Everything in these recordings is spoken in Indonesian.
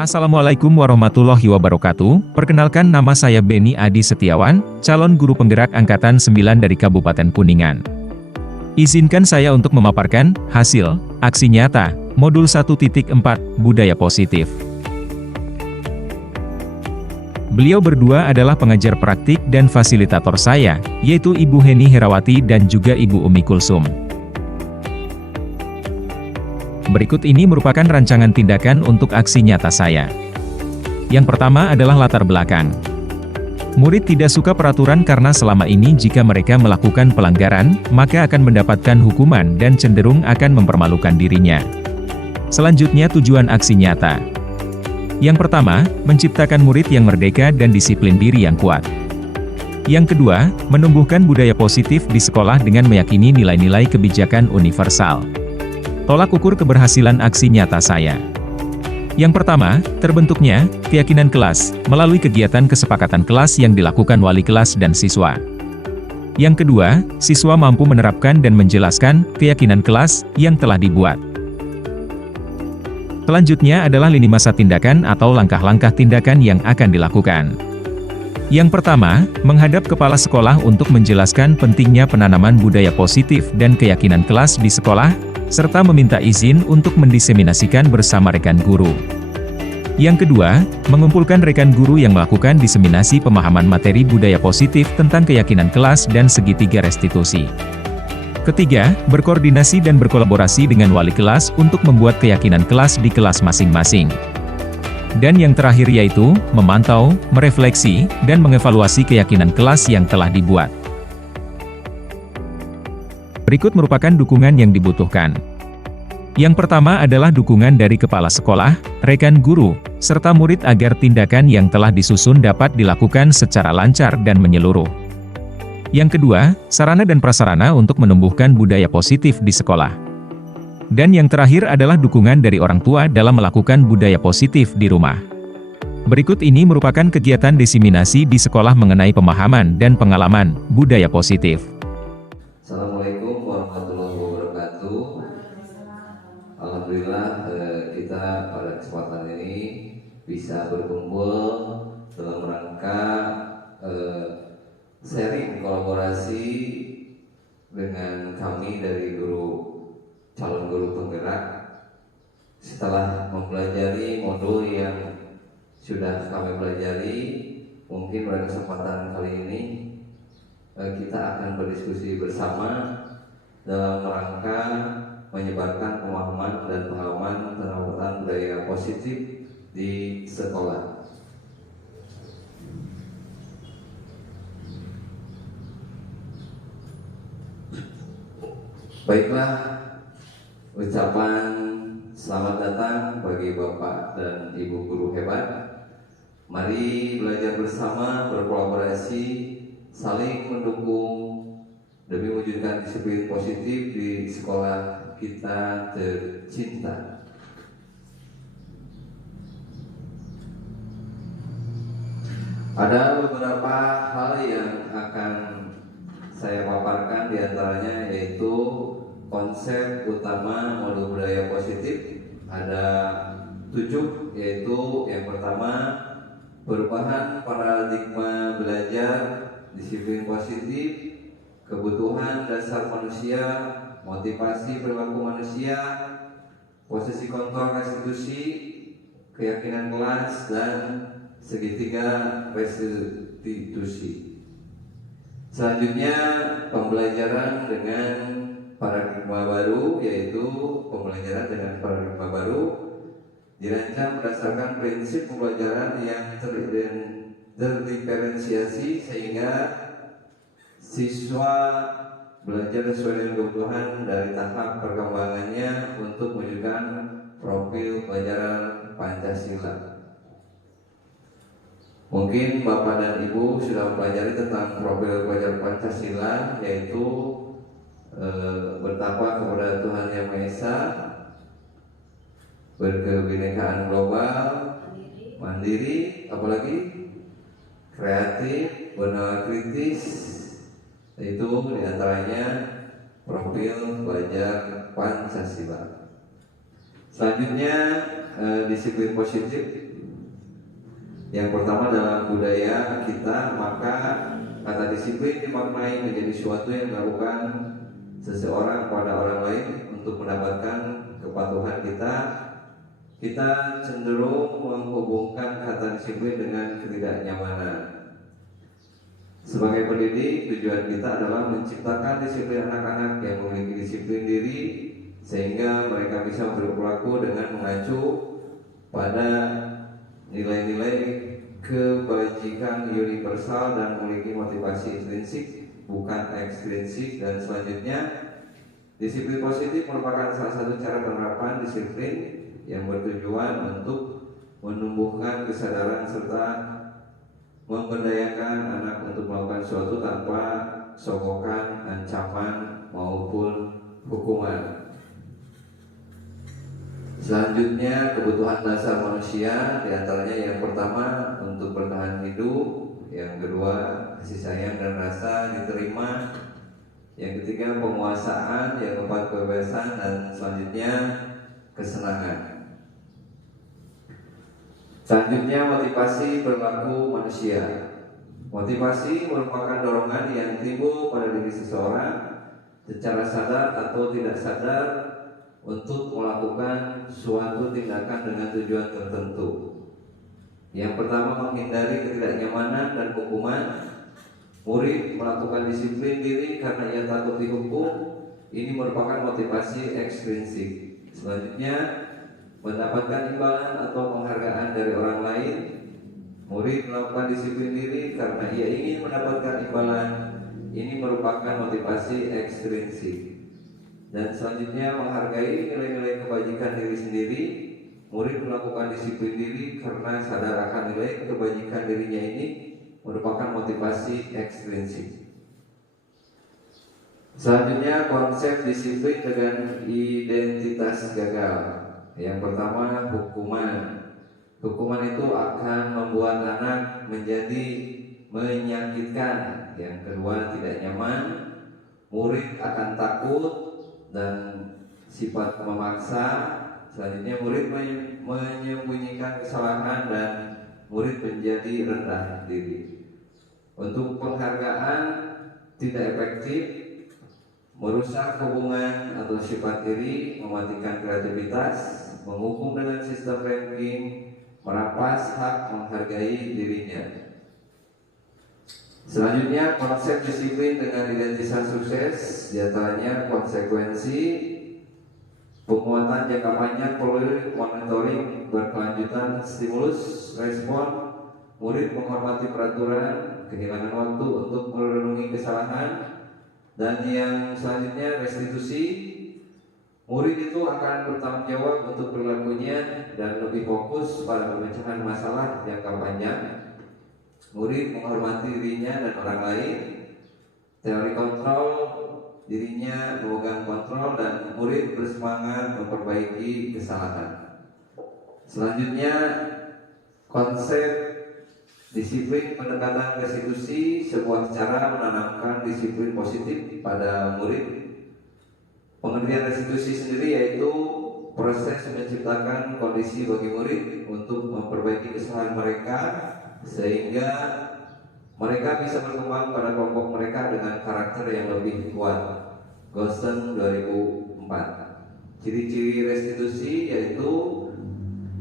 Assalamualaikum warahmatullahi wabarakatuh. Perkenalkan, nama saya Beni Adi Setiawan, calon guru penggerak Angkatan 9 dari Kabupaten Kuningan. Izinkan saya untuk memaparkan hasil aksi nyata Modul 1.4 Budaya Positif. Beliau berdua adalah pengajar praktik dan fasilitator saya, yaitu Ibu Heni Herawati dan juga Ibu Umi Kulsum. Berikut ini merupakan rancangan tindakan untuk aksi nyata saya. Yang pertama adalah latar belakang. Murid tidak suka peraturan karena selama ini jika mereka melakukan pelanggaran, maka akan mendapatkan hukuman dan cenderung akan mempermalukan dirinya. Selanjutnya, tujuan aksi nyata. Yang pertama, menciptakan murid yang merdeka dan disiplin diri yang kuat. Yang kedua, menumbuhkan budaya positif di sekolah dengan meyakini nilai-nilai kebijakan universal. Tolak ukur keberhasilan aksi nyata saya. Yang pertama, terbentuknya keyakinan kelas melalui kegiatan kesepakatan kelas yang dilakukan wali kelas dan siswa. Yang kedua, siswa mampu menerapkan dan menjelaskan keyakinan kelas yang telah dibuat. Selanjutnya adalah lini masa tindakan atau langkah-langkah tindakan yang akan dilakukan. Yang pertama, menghadap kepala sekolah untuk menjelaskan pentingnya penanaman budaya positif dan keyakinan kelas di sekolah, serta meminta izin untuk mendiseminasikan bersama rekan guru. Yang kedua, mengumpulkan rekan guru yang melakukan diseminasi pemahaman materi budaya positif tentang keyakinan kelas dan segitiga restitusi. Ketiga, berkoordinasi dan berkolaborasi dengan wali kelas untuk membuat keyakinan kelas di kelas masing-masing. Dan yang terakhir yaitu, memantau, merefleksi, dan mengevaluasi keyakinan kelas yang telah dibuat. Berikut merupakan dukungan yang dibutuhkan. Yang pertama adalah dukungan dari kepala sekolah, rekan guru, serta murid agar tindakan yang telah disusun dapat dilakukan secara lancar dan menyeluruh. Yang kedua, sarana dan prasarana untuk menumbuhkan budaya positif di sekolah. Dan yang terakhir adalah dukungan dari orang tua dalam melakukan budaya positif di rumah. Berikut ini merupakan kegiatan diseminasi di sekolah mengenai pemahaman dan pengalaman budaya positif. Assalamualaikum warahmatullahi wabarakatuh. Alhamdulillah kita pada kesempatan ini bisa berkumpul dalam rangka sharing kolaborasi dengan kami dari calon guru penggerak. Setelah mempelajari modul yang sudah kami pelajari, mungkin pada kesempatan kali ini kita akan berdiskusi bersama dalam rangka menyebarkan pemahaman dan pengalaman tentang budaya positif di sekolah. Baiklah, ucapan selamat datang bagi Bapak dan Ibu guru hebat. Mari belajar bersama, berkolaborasi, saling mendukung demi mewujudkan disiplin positif di sekolah kita tercinta. Ada beberapa hal yang akan saya paparkan, diantaranya yaitu konsep utama modul budaya positif. Ada 7, yaitu yang pertama, perubahan paradigma belajar, disiplin positif, kebutuhan dasar manusia, motivasi perilaku manusia, posisi kontrol restitusi, keyakinan kelas, dan segitiga restitusi. Selanjutnya, pembelajaran dengan paradigma baru, yaitu pembelajaran dengan paradigma baru dirancang berdasarkan prinsip pembelajaran yang terdiferensiasi sehingga siswa belajar sesuai dengan kebutuhan dari tahap perkembangannya untuk mewujudkan profil pelajaran Pancasila. Mungkin Bapak dan Ibu sudah mempelajari tentang profil pelajaran Pancasila, yaitu bertakwa kepada Tuhan Yang Maha Esa, berkebinekaan global, mandiri, apalagi kreatif, bernalar kritis. Itu diantaranya profil pelajar Pancasila. Selanjutnya disiplin positif Yang pertama dalam budaya kita, maka kata disiplin dimaknai menjadi suatu yang dilakukan seseorang pada orang lain untuk mendapatkan kepatuhan kita. Kita cenderung menghubungkan kata disiplin dengan ketidaknyamanan. Sebagai pendidik, tujuan kita adalah menciptakan disiplin anak-anak yang memiliki disiplin diri, sehingga mereka bisa berperilaku dengan mengacu pada nilai-nilai kebajikan universal dan memiliki motivasi intrinsik bukan ekstrinsik. Dan selanjutnya, disiplin positif merupakan salah satu cara penerapan disiplin yang bertujuan untuk menumbuhkan kesadaran serta memberdayakan anak untuk melakukan sesuatu tanpa sokokan, ancaman maupun hukuman. Selanjutnya, kebutuhan dasar manusia, diantaranya yang pertama untuk bertahan hidup, yang kedua kasih sayang dan rasa diterima, yang ketiga penguasaan, yang keempat kebebasan, dan selanjutnya kesenangan. Selanjutnya, motivasi perilaku manusia. Motivasi merupakan dorongan yang timbul pada diri seseorang secara sadar atau tidak sadar untuk melakukan suatu tindakan dengan tujuan tertentu. Yang pertama, menghindari ketidaknyamanan dan hukuman. Murid melakukan disiplin diri karena ia takut dihukum. Ini merupakan motivasi ekstrinsik. Selanjutnya, mendapatkan imbalan atau penghargaan dari orang lain. Murid melakukan disiplin diri karena ia ingin mendapatkan imbalan. Ini merupakan motivasi ekstrinsik. Dan selanjutnya, menghargai nilai-nilai kebajikan diri sendiri. Murid melakukan disiplin diri karena sadar akan nilai kebajikan dirinya. Ini merupakan motivasi ekstrinsik. Selanjutnya, konsep disiplin dengan identitas gagal. Yang pertama, hukuman. Hukuman itu akan membuat anak menjadi menyakitkan. Yang kedua, tidak nyaman. Murid akan takut dan sifat memaksa. Selanjutnya, murid menyembunyikan kesalahan dan murid menjadi rendah diri. Untuk penghargaan tidak efektif, merusak hubungan atau sifat diri, mematikan kreativitas, menghukum dengan sistem ranking, merampas hak menghargai dirinya. Selanjutnya, konsep disiplin dengan identitas sukses, diantaranya konsekuensi, penguatan jangka panjang, monitoring berkelanjutan, stimulus, respon, murid menghormati peraturan, kehilangan waktu untuk merenungi kesalahan, dan yang selanjutnya restitusi. Murid itu akan bertanggung jawab untuk perilakunya dan lebih fokus pada pemecahan masalah jangka panjang. Murid menghormati dirinya dan orang lain. Teori kontrol, dirinya memegang kontrol, dan murid bersemangat memperbaiki kesalahan. Selanjutnya, konsep disiplin pendekatan restitusi, sebuah cara menanamkan disiplin positif pada murid. Pengertian restitusi sendiri yaitu proses menciptakan kondisi bagi murid untuk memperbaiki kesalahan mereka, sehingga mereka bisa berkembang pada kelompok mereka dengan karakter yang lebih kuat. Gosen 2004. Ciri-ciri restitusi yaitu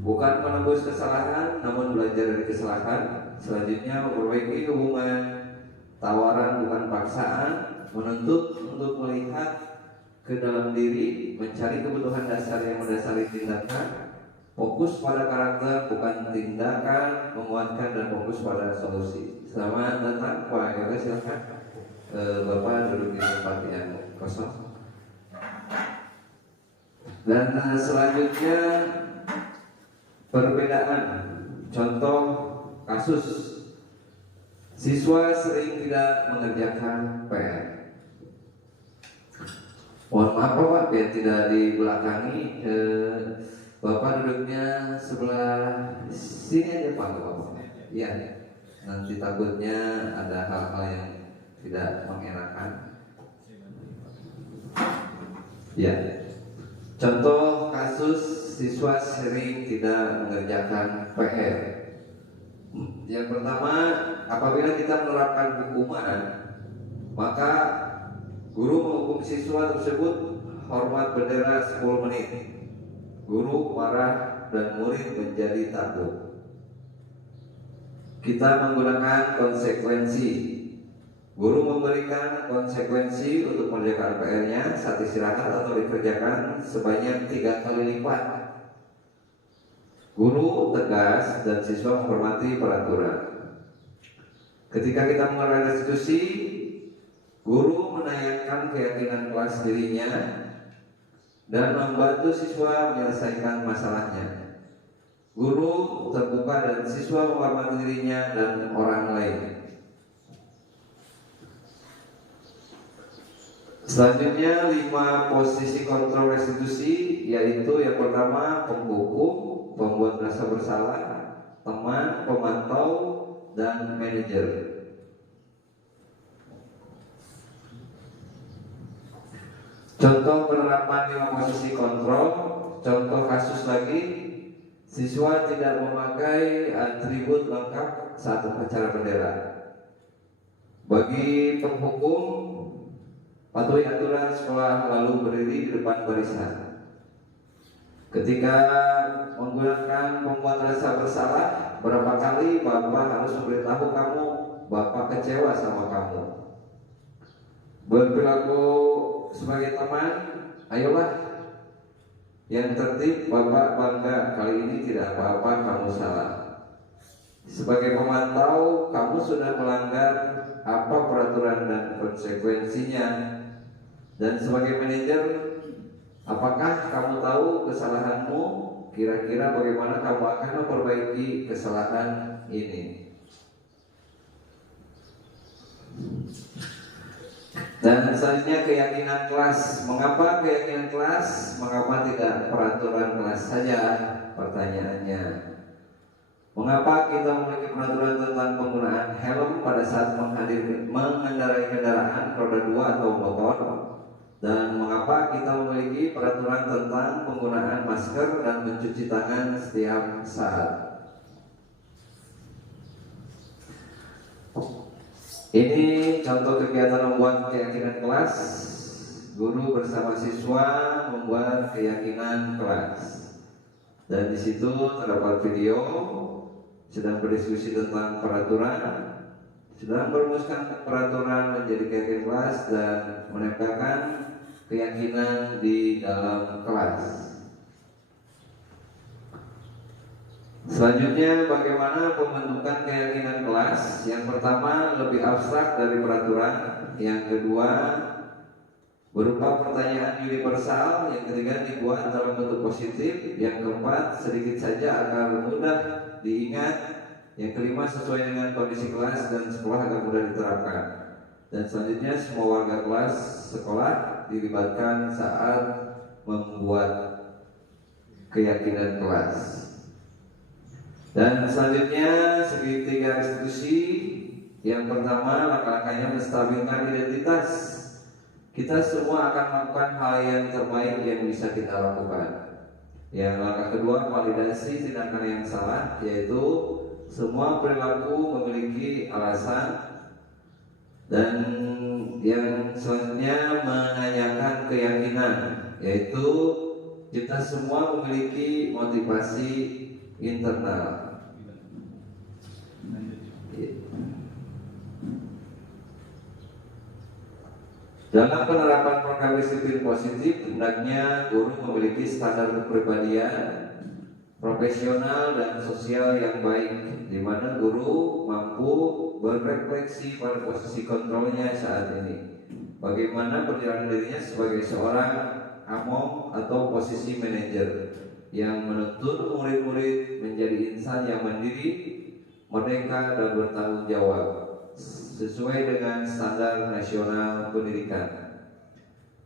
bukan menembus kesalahan, namun belajar dari kesalahan. Selanjutnya, memperbaiki hubungan, tawaran bukan paksaan, menuntut untuk melihat ke dalam diri, mencari kebutuhan dasar yang mendasari tindakan, fokus pada karakter bukan tindakan, menguatkan dan fokus pada solusi. Selamat datang Pak Yoga, silakan. Bapak duduk di tempat yang kosong. Dan selanjutnya, perbedaan. Contoh kasus, siswa sering tidak mengerjakan PR. Mohon maaf Pak, biar tidak dibelakangi. Bapak duduknya sebelah sini aja Pak, Bapak. Iya, nanti takutnya ada hal-hal yang tidak mengenakan. Ya. Contoh kasus siswa sering tidak mengerjakan PR. Yang pertama, apabila kita menerapkan hukuman, maka guru menghukum siswa tersebut hormat bendera 10 menit. Guru marah dan murid menjadi takut. Kita menggunakan konsekuensi. Guru memberikan konsekuensi untuk mengerjakan PR-nya saat istirahat atau dikerjakan sebanyak 3 kali lipat. Guru tegas dan siswa menghormati peraturan. Ketika kita mengeluarkan restitusi, guru menanyakan keyakinan kelas dirinya dan membantu siswa menyelesaikan masalahnya. Guru terbuka dan siswa menghormati dirinya dan orang lain. Selanjutnya 5 posisi kontrol restitusi, yaitu yang pertama penghukum, pembuat merasa bersalah, teman, pemantau, dan manajer. Contoh penerapan 5 posisi kontrol. Contoh kasus lagi, siswa tidak memakai atribut lengkap saat upacara bendera. Bagi penghukum, patuhi aturan sekolah lalu berdiri di depan barisan. Ketika menggunakan pembuat rasa bersalah, berapa kali Bapak harus memberitahu kamu, Bapak kecewa sama kamu. Berperilaku sebagai teman, ayolah yang tertib, Bapak bangga, kali ini tidak apa-apa, kamu salah. Sebagai pemantau, kamu sudah melanggar apa peraturan dan konsekuensinya. Dan sebagai manajer, apakah kamu tahu kesalahanmu? Kira-kira bagaimana kamu akan memperbaiki kesalahan ini? Dan selanjutnya keyakinan kelas. Mengapa keyakinan kelas? Mengapa tidak peraturan kelas saja? Pertanyaannya, mengapa kita memiliki peraturan tentang penggunaan helm pada saat mengendarai kendaraan roda 2 atau motor? Dan mengapa kita memiliki peraturan tentang penggunaan masker dan mencuci tangan setiap saat? Ini contoh kegiatan membuat keyakinan kelas. Guru bersama siswa membuat keyakinan kelas. Dan di situ terdapat video sedang berdiskusi tentang peraturan, sedang merumuskan peraturan menjadi keyakinan kelas dan menempelkan keyakinan di dalam kelas. Selanjutnya, bagaimana pembentukan keyakinan kelas? Yang pertama, lebih abstrak dari peraturan. Yang kedua, berupa pertanyaan universal. Yang ketiga, dibuat dalam bentuk positif. Yang keempat, sedikit saja agar mudah diingat. Yang kelima, sesuai dengan kondisi kelas dan sekolah agar mudah diterapkan. Dan selanjutnya, semua warga kelas sekolah dilibatkan saat membuat keyakinan kelas. Dan selanjutnya segitiga restitusi. Yang pertama, langkah-langkahnya menstabilkan identitas. Kita semua akan melakukan hal yang terbaik yang bisa kita lakukan. Yang langkah kedua, validasi tindakan yang salah, yaitu semua perilaku memiliki alasan. Dan yang selanjutnya menanyakan keyakinan, yaitu kita semua memiliki motivasi internal. Dalam penerapan program disiplin positif, hendaknya guru memiliki standar kepribadian profesional dan sosial yang baik, di mana guru mampu berefleksi pada posisi kontrolnya saat ini. Bagaimana perjalanan dirinya sebagai seorang amom atau posisi manajer yang menuntun murid-murid menjadi insan yang mandiri, merdeka dan bertanggung jawab sesuai dengan standar nasional pendidikan.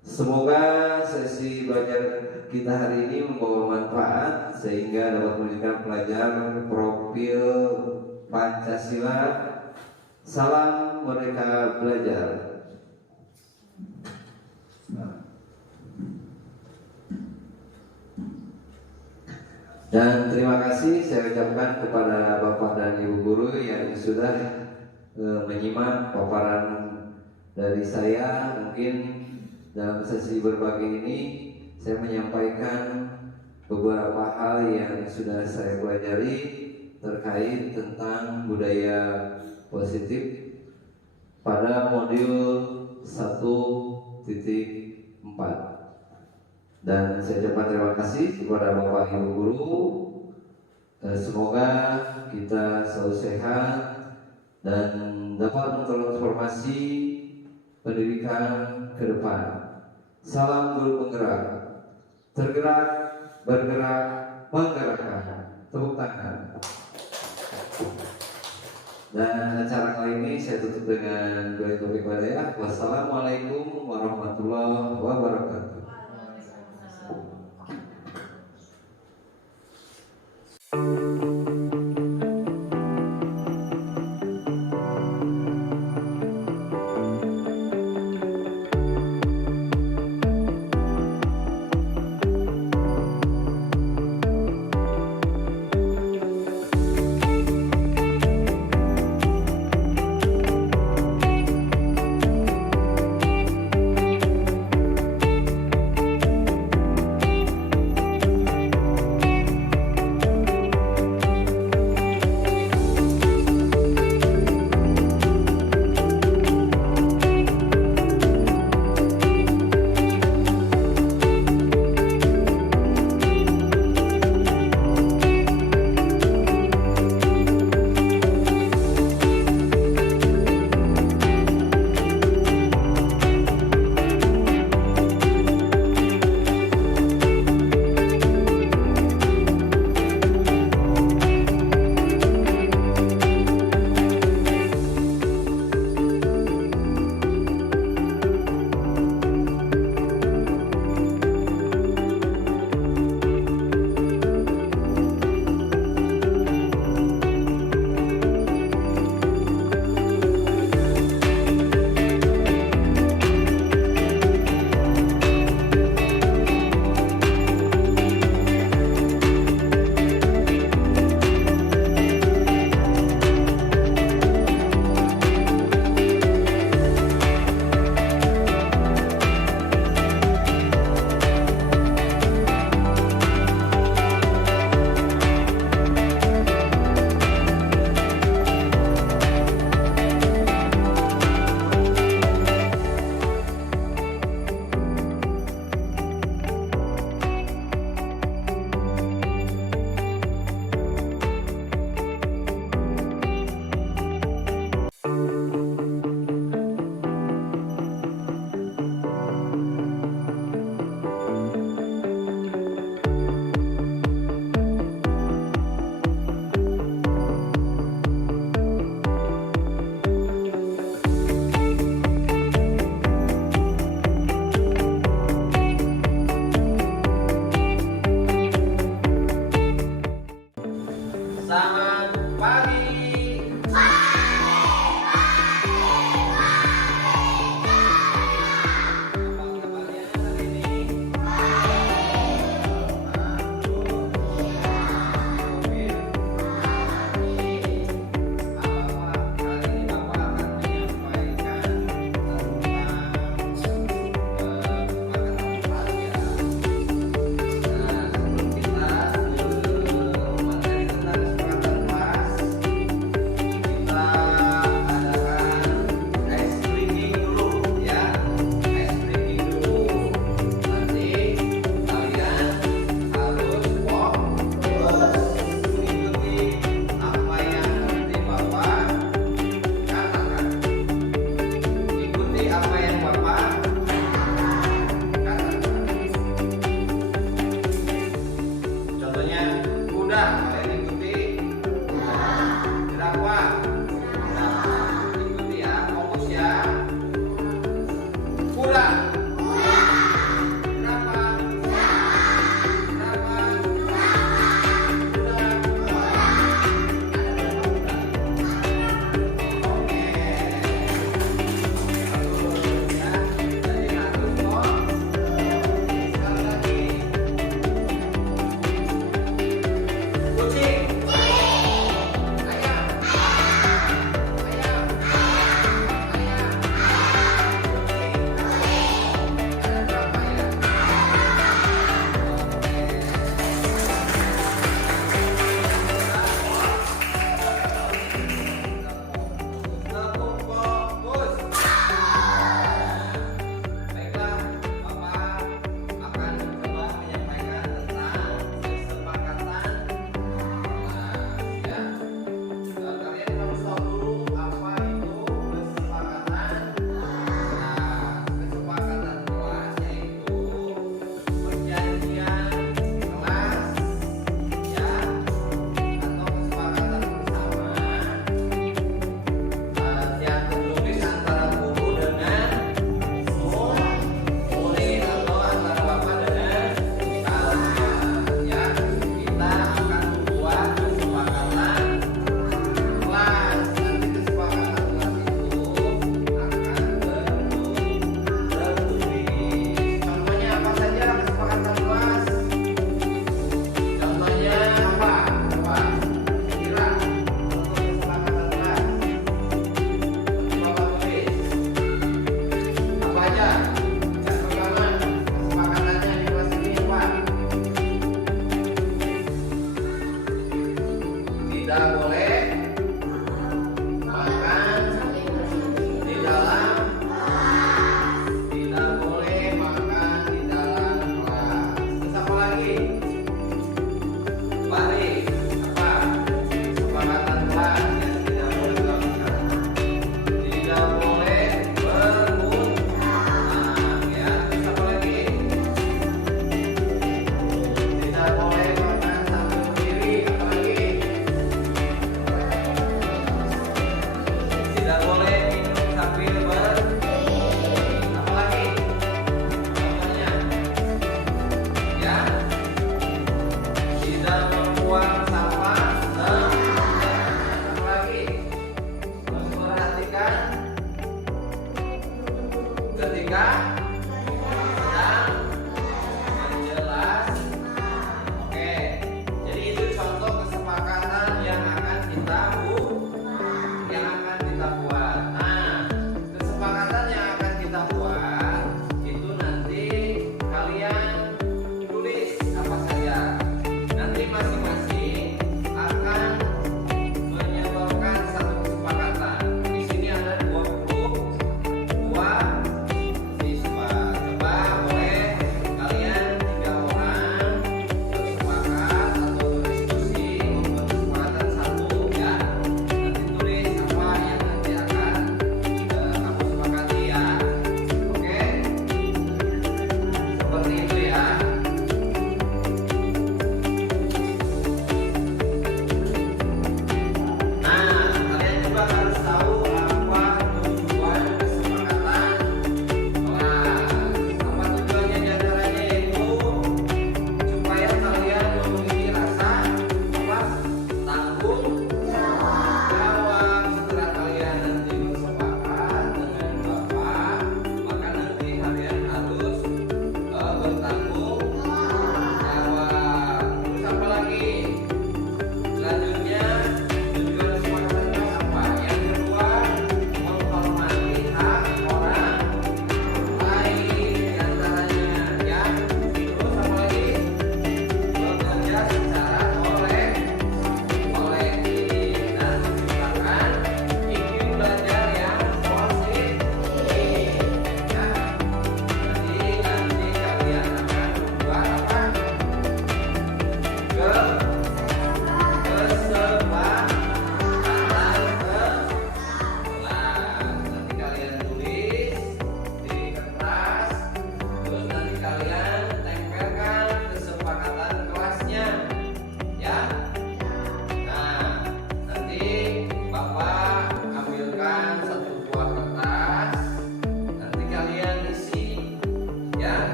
Semoga sesi belajar kita hari ini membawa manfaat sehingga dapat menjadikan pelajar profil Pancasila. Salam Merdeka Belajar. Dan terima kasih saya ucapkan kepada Bapak dan Ibu Guru yang sudah menyimak paparan dari saya. Mungkin dalam sesi berbagi ini saya menyampaikan beberapa hal yang sudah saya pelajari terkait tentang budaya positif pada modul 1.4. Dan saya ucapkan terima kasih kepada Bapak Ibu Guru. Semoga kita selalu sehat dan dapat mentransformasi pendidikan ke depan. Salam guru penggerak, tergerak, bergerak, menggerakkan. Tepuk tangan. Dan acara kali ini saya tutup dengan doa taufiq hidayah. Wassalamualaikum warahmatullahi wabarakatuh.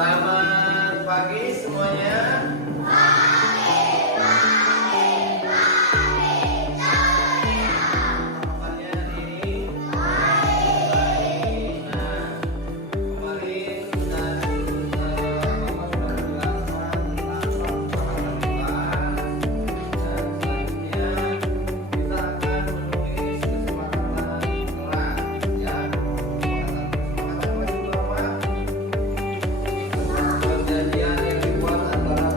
Selamat pagi semuanya. Harapannya hari ini baik. Nah, kemarin Bapak sudah menjelaskan tentang perkara kita, dan selanjutnya kita akan menulis kesepakatan kelas, ya. Kesepakatan kelas itu apa? Perjanjian yang dibuat antara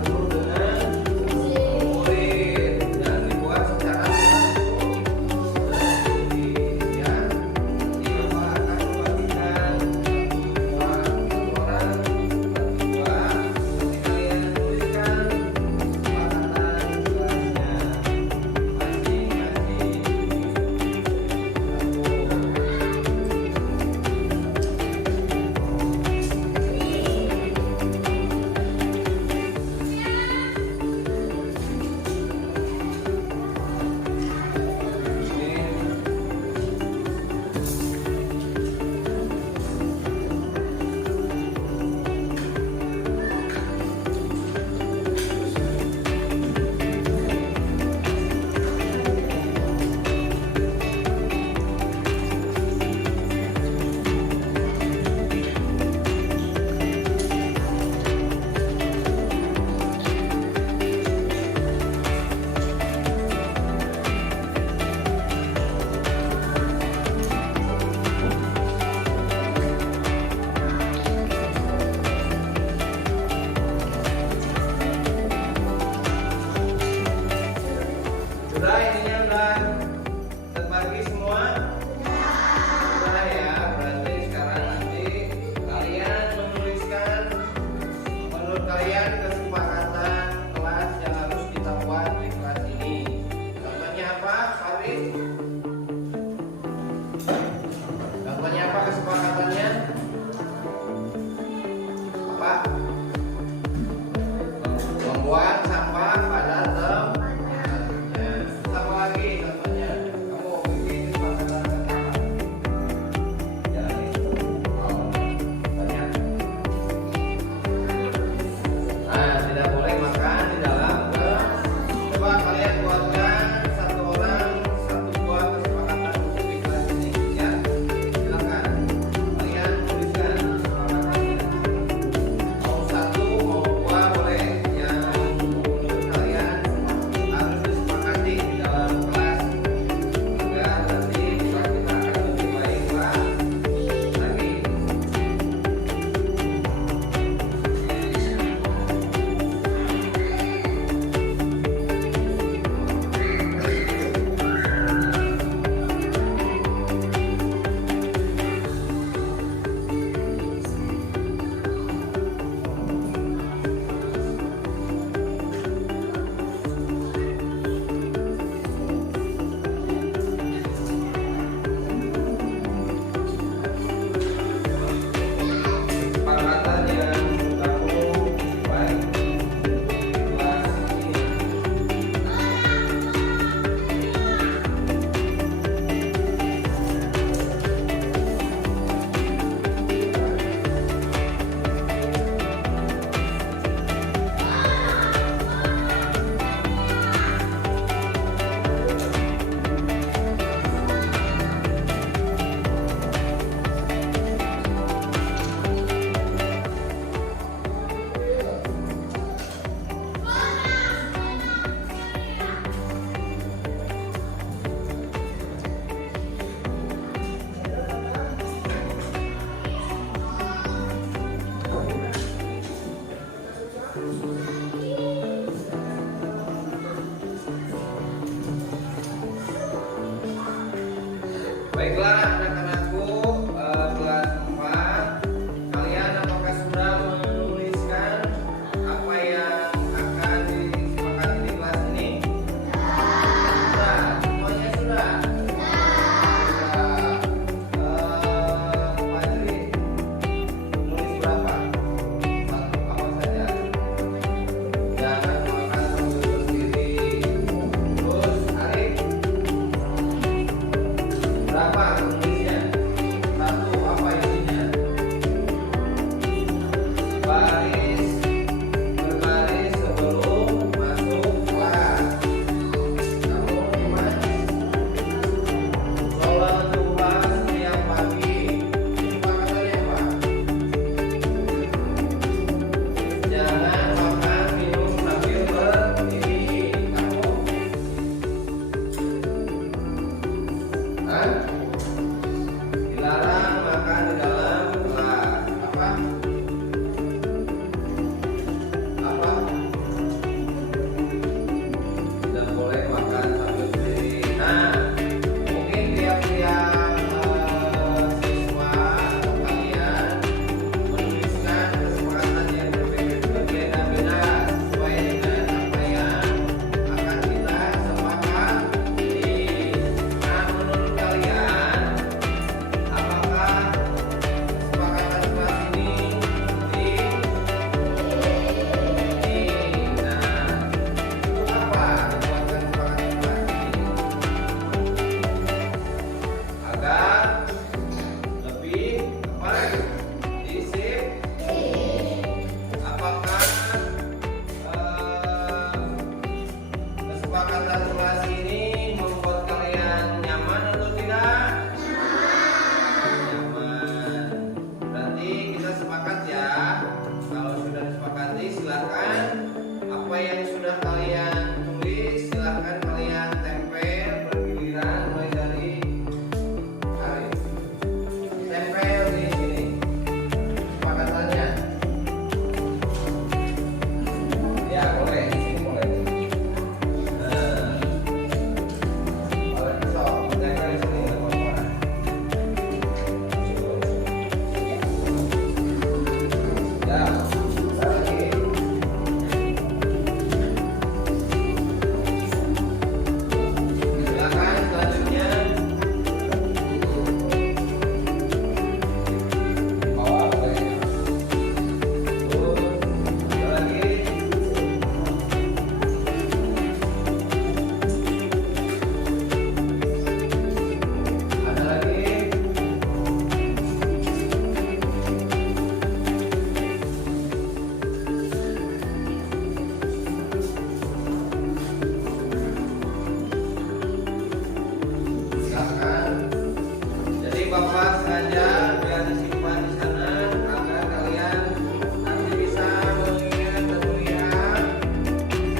Bapak sengaja biar disimpan di sana agar kalian nanti bisa mengingat dan melihat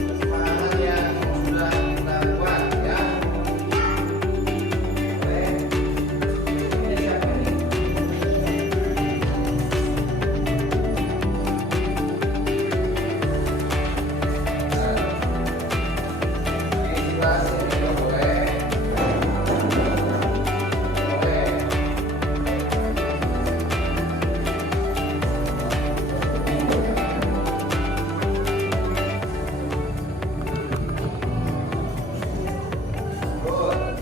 kesepakatan yang sudah kita buat ya. Oke. Ini siapa nih? Ini sebelah sini nggak boleh. Boleh. Good.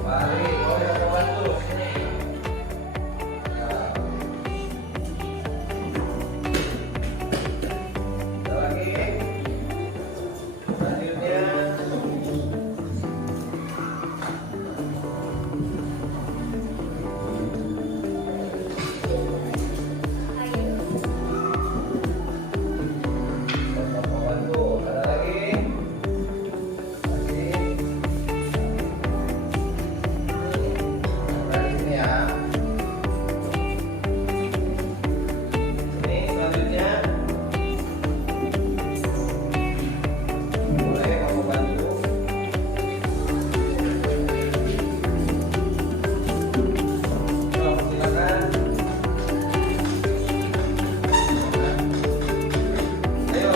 Mari, boleh aku bantu sini. Ya. Ada lagi. Selanjutnya. Aku bantu. Ada lagi. Lagi. Dari sini ya. Ini selanjutnya. Boleh kamu bantu. Oh, silakan. Ayo.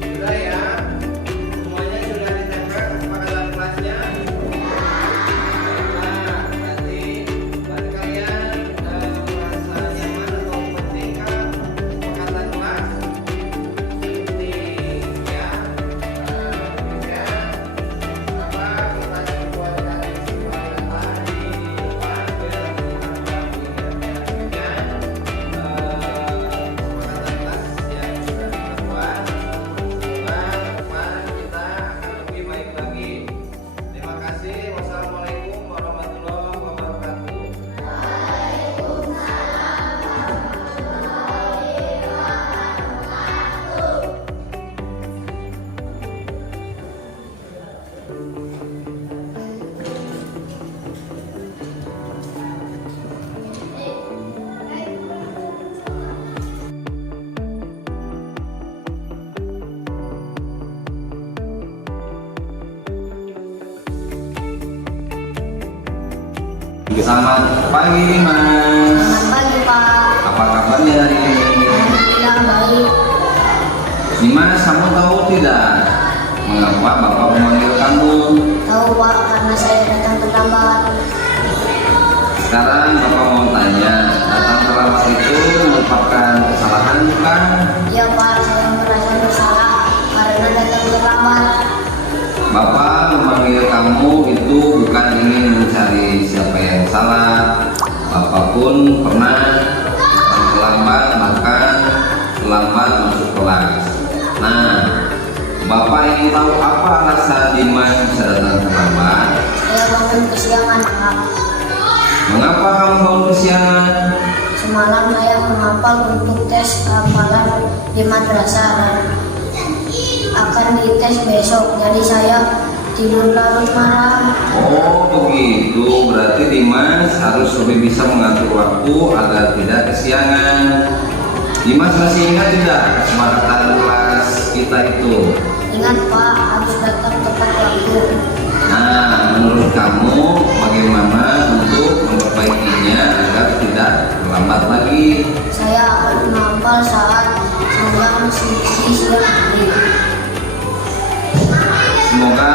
Sudah ya, semuanya sudah ditempel kesepakatan kelasnya. Nah, nanti bagi kalian merasa nyaman atau pentingkah kesepakatan kelas seperti ya, ya apa kita buat dari kesepakatan di depan biar kesepakatan kelas yang sudah kita buat. Semoga depan kita akan lebih baik lagi. Terima kasih. Wassalamualaikum warahmatullahi wabarakatuh. Selamat pagi Mas. Selamat pagi Pak. Apa kabarnya hari ini? Alhamdulillah baik. Dimas, kamu tahu tidak mengapa Bapak memanggil kamu? Tahu Pak karena saya datang terlambat. Sekarang Bapak mau tanya, datang terlambat itu merupakan kesalahan bukan? Ya Pak, saya merasa bersalah karena datang terlambat. Bapak memanggil kamu itu bukan ingin mencari siapa yang salah. Bapak pun pernah terlambat makan, terlambat masuk kelas. Nah, Bapak ingin tahu apa alasan Dimas bisa datang terlambat? Saya bangun kesiangan Pak. Mengapa kamu bangun kesiangan? Semalam saya menghafal untuk tes hafalan di madrasah dan akan dites besok. Jadi saya tidur larut malam. Oh begitu, berarti Dimas harus lebih bisa mengatur waktu agar tidak kesiangan. Dimas masih ingat tidak kesepakatan kelas kita itu? Ingat Pak, harus datang tepat waktu. Nah, menurut kamu bagaimana untuk memperbaikinya agar tidak terlambat lagi? Saya akan menghafal saat saya masih siang hari. Semoga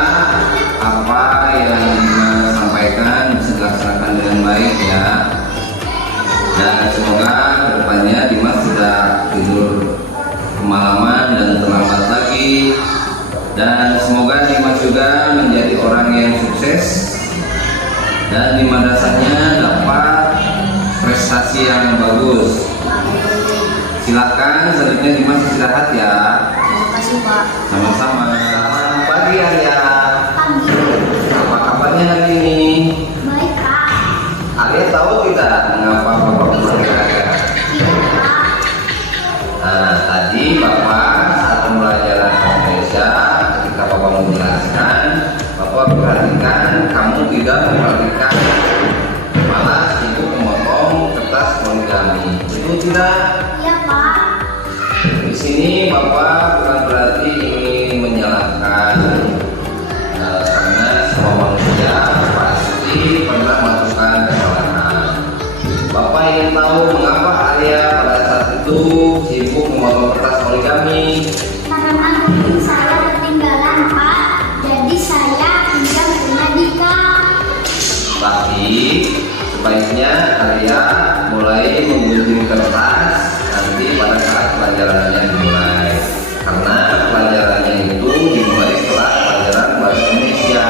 apa yang Dimas sampaikan bisa dilaksanakan dengan baik ya. Dan semoga kedepannya Dimas tidak tidur kemalaman dan terlambat Dan semoga Dimas juga menjadi orang yang sukses dan di madrasahnya dapat prestasi yang bagus. Silakan selanjutnya Dimas istirahat ya. Terima kasih Pak. Sama-sama. Selamat pagi Arya. Apa kabarnya hari ini? Baik Pak. Arya tahu tidak mengapa Bapak memanggil Arya? Nah, tadi Bapak saat pembelajaran Indonesia ketika Bapak menjelaskan, Bapak perhatikan kamu tidak memperhatikan, malah sibuk memotong kertas poligami. Betul tidak? Iya Pak. Di sini Bapak bukan berarti ingin menyalahkan, karena semua manusia pasti pernah melakukan kesalahan. Bapak ingin tahu mengapa Arya pada saat itu sibuk memotong kertas poligami. Karena mungkin saya ketinggalan Pak, jadi saya pinjam punya Dika. Tapi sebaiknya Arya mulai memgunting kertas nanti pada saat pelajarannya dimulai, karena pelajarannya itu dimulai setelah pelajaran bahasa Indonesia.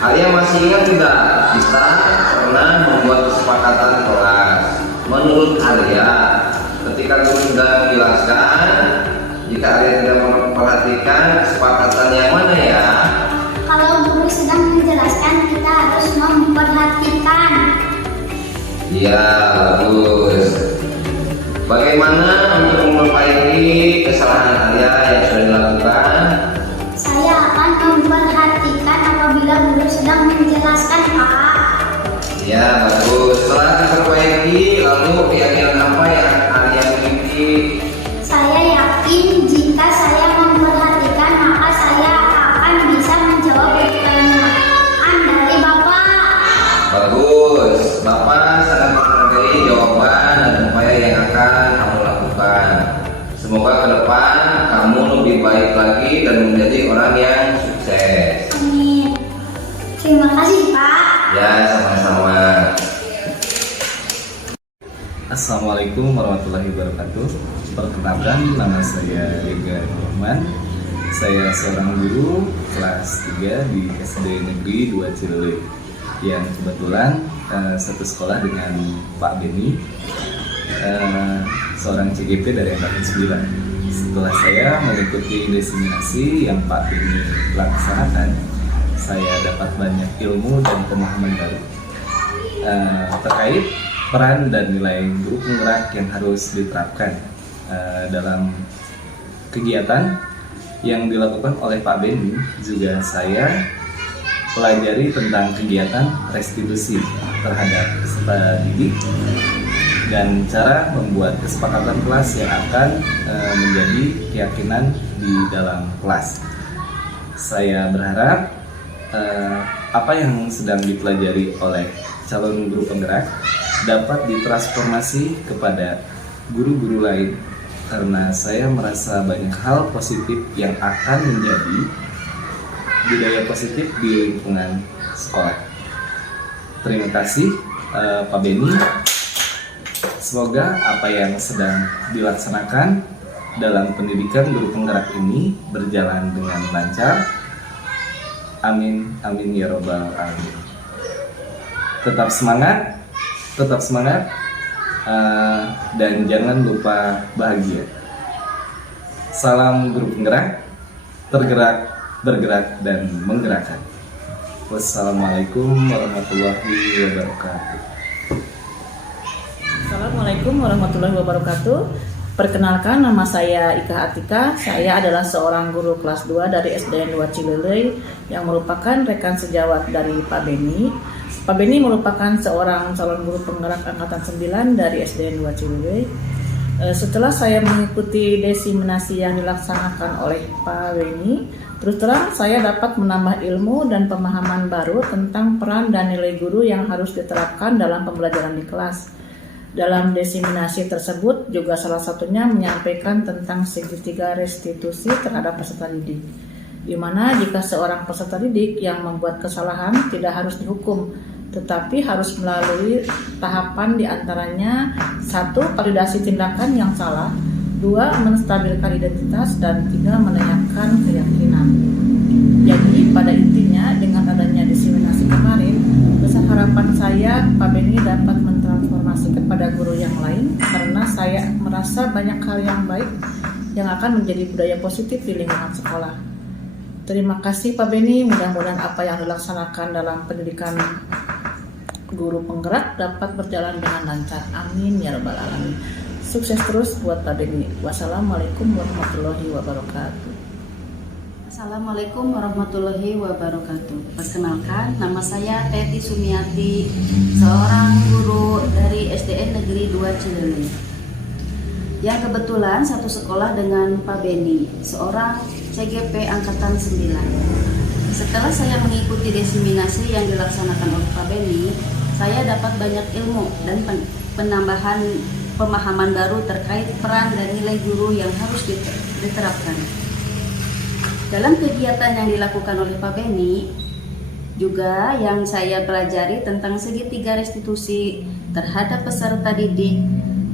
Arya masih ingat tidak kita pernah membuat kesepakatan kelas? Menurut Arya, ketika guru sudah menjelaskan, jika Arya tidak memperhatikan kesepakatan yang mana ya? Kalau guru sedang menjelaskan, kita harus memperhatikan. Iya, bagus. Bagaimana untuk memperbaiki kesalahan Arya yang sudah dilakukan? Saya akan memperhatikan apabila guru sedang menjelaskan Pak. Ya, bagus. Setelah diperbaiki, lalu keyakinan apa yang Arya miliki? Saya yakin jika saya memperhatikan, maka saya akan bisa menjawab pertanyaan dari Bapak. Bagus. Bapak sangat menghargai jawaban dan upaya yang akan kamu lakukan. Semoga ke depan kamu lebih baik lagi dan menjadi orang yang sukses. Amin. Terima kasih Pak. Ya, sama-sama. Assalamualaikum warahmatullahi wabarakatuh. Perkenalkan, nama saya Ega Rahman. Saya seorang guru kelas 3 di SD Negeri 2 Cilelui yang kebetulan satu sekolah dengan Pak Beni, seorang CGP dari angkatan 9. Setelah saya mengikuti diseminasi yang Pak Beni laksanakan, saya dapat banyak ilmu dan pemahaman baru terkait peran dan nilai guru penggerak yang harus diterapkan dalam kegiatan yang dilakukan oleh Pak Beni. Juga saya pelajari tentang kegiatan restitusi terhadap peserta didik dan cara membuat kesepakatan kelas yang akan menjadi keyakinan di dalam kelas. Saya berharap apa yang sedang dipelajari oleh calon guru penggerak dapat ditransformasi kepada guru-guru lain, karena saya merasa banyak hal positif yang akan menjadi budaya positif di lingkungan sekolah. Terima kasih Pak Beni. Semoga apa yang sedang dilaksanakan dalam pendidikan guru penggerak ini berjalan dengan lancar. Amin, amin ya robbal alamin. Tetap semangat, dan jangan lupa bahagia. Salam guru penggerak, tergerak, bergerak, dan menggerakkan. Wassalamualaikum warahmatullahi wabarakatuh. Assalamualaikum warahmatullahi wabarakatuh. Perkenalkan, nama saya Ika Atika. Saya adalah seorang guru kelas 2 dari SDN 2 Cilelui yang merupakan rekan sejawat dari Pak Beni. Pak Beni merupakan seorang calon guru penggerak angkatan 9 dari SDN 2 Cilelui. Setelah saya mengikuti diseminasi yang dilaksanakan oleh Pak Beni, terus terang saya dapat menambah ilmu dan pemahaman baru tentang peran dan nilai guru yang harus diterapkan dalam pembelajaran di kelas. Dalam diseminasi tersebut juga salah satunya menyampaikan tentang segitiga restitusi terhadap peserta didik, di mana jika seorang peserta didik yang membuat kesalahan tidak harus dihukum, tetapi harus melalui tahapan diantaranya: 1. Validasi tindakan yang salah, 2. Menstabilkan identitas, dan 3. Menanyakan keyakinan. Jadi pada intinya dengan adanya diseminasi kemarin, besar harapan saya Pak Beni dapat mentransformasi kepada guru yang lain, karena saya merasa banyak hal yang baik yang akan menjadi budaya positif di lingkungan sekolah. Terima kasih Pak Beni, mudah-mudahan apa yang dilaksanakan dalam pendidikan guru penggerak dapat berjalan dengan lancar. Amin ya rabbal alamin. Sukses terus buat Pak Beni. Wassalamualaikum warahmatullahi wabarakatuh. Assalamualaikum warahmatullahi wabarakatuh. Perkenalkan, nama saya Teti Sumiati, seorang guru dari SDN Negeri 2 Cilelei, yang kebetulan satu sekolah dengan Pak Beni, seorang CGP Angkatan 9. Setelah saya mengikuti diseminasi yang dilaksanakan oleh Pak Beni, saya dapat banyak ilmu dan penambahan pemahaman baru terkait peran dan nilai guru yang harus diterapkan. Dalam kegiatan yang dilakukan oleh Pak Beni, juga yang saya pelajari tentang segitiga restitusi terhadap peserta didik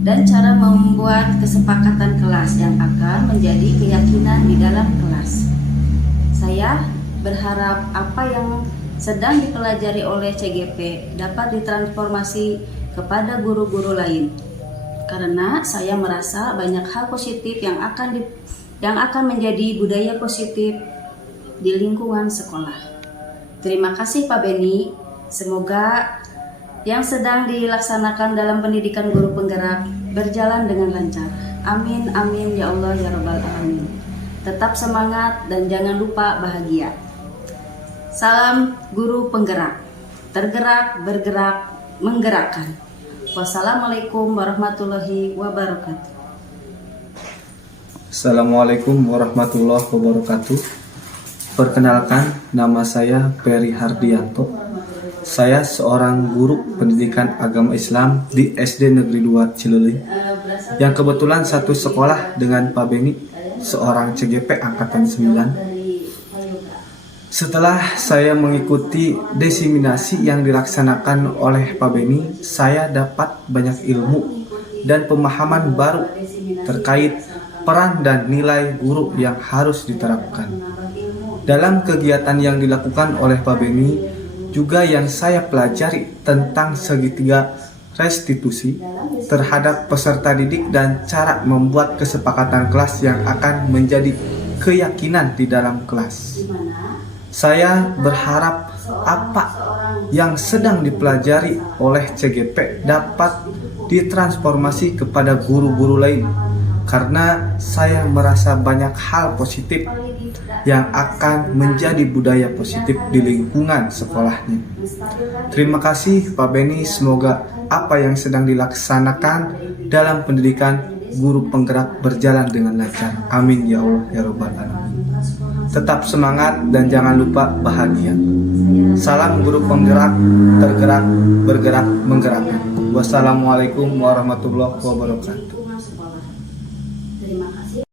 dan cara membuat kesepakatan kelas yang akan menjadi keyakinan di dalam kelas. Saya berharap apa yang sedang dipelajari oleh CGP dapat ditransformasi kepada guru-guru lain, karena saya merasa banyak hal positif yang akan menjadi budaya positif di lingkungan sekolah. Terima kasih Pak Beni, semoga yang sedang dilaksanakan dalam pendidikan guru penggerak berjalan dengan lancar. Amin, amin ya Allah ya rabbal alamin. Tetap semangat dan jangan lupa bahagia. Salam guru penggerak, tergerak, bergerak, menggerakkan. Wassalamualaikum warahmatullahi wabarakatuh. Assalamualaikum warahmatullahi wabarakatuh. Perkenalkan, nama saya Peri Hardianto. Saya seorang guru pendidikan agama Islam di SD Negeri 2 Cilelei, yang kebetulan satu sekolah dengan Pak Beni, seorang CGP Angkatan 9. Setelah saya mengikuti diseminasi yang dilaksanakan oleh Pak Beni, saya dapat banyak ilmu dan pemahaman baru terkait peran dan nilai guru yang harus diterapkan. Dalam kegiatan yang dilakukan oleh Pak Beni, juga yang saya pelajari tentang segitiga restitusi terhadap peserta didik dan cara membuat kesepakatan kelas yang akan menjadi keyakinan di dalam kelas. Saya berharap apa yang sedang dipelajari oleh CGP dapat ditransformasi kepada guru-guru lain, karena saya merasa banyak hal positif yang akan menjadi budaya positif di lingkungan sekolahnya. Terima kasih Pak Beni, semoga apa yang sedang dilaksanakan dalam pendidikan guru penggerak berjalan dengan lancar. Amin ya Allah ya rabbal alamin. Tetap semangat dan jangan lupa bahagia. Salam guru penggerak, tergerak, bergerak, menggerakkan. Wassalamualaikum warahmatullahi wabarakatuh. Terima kasih.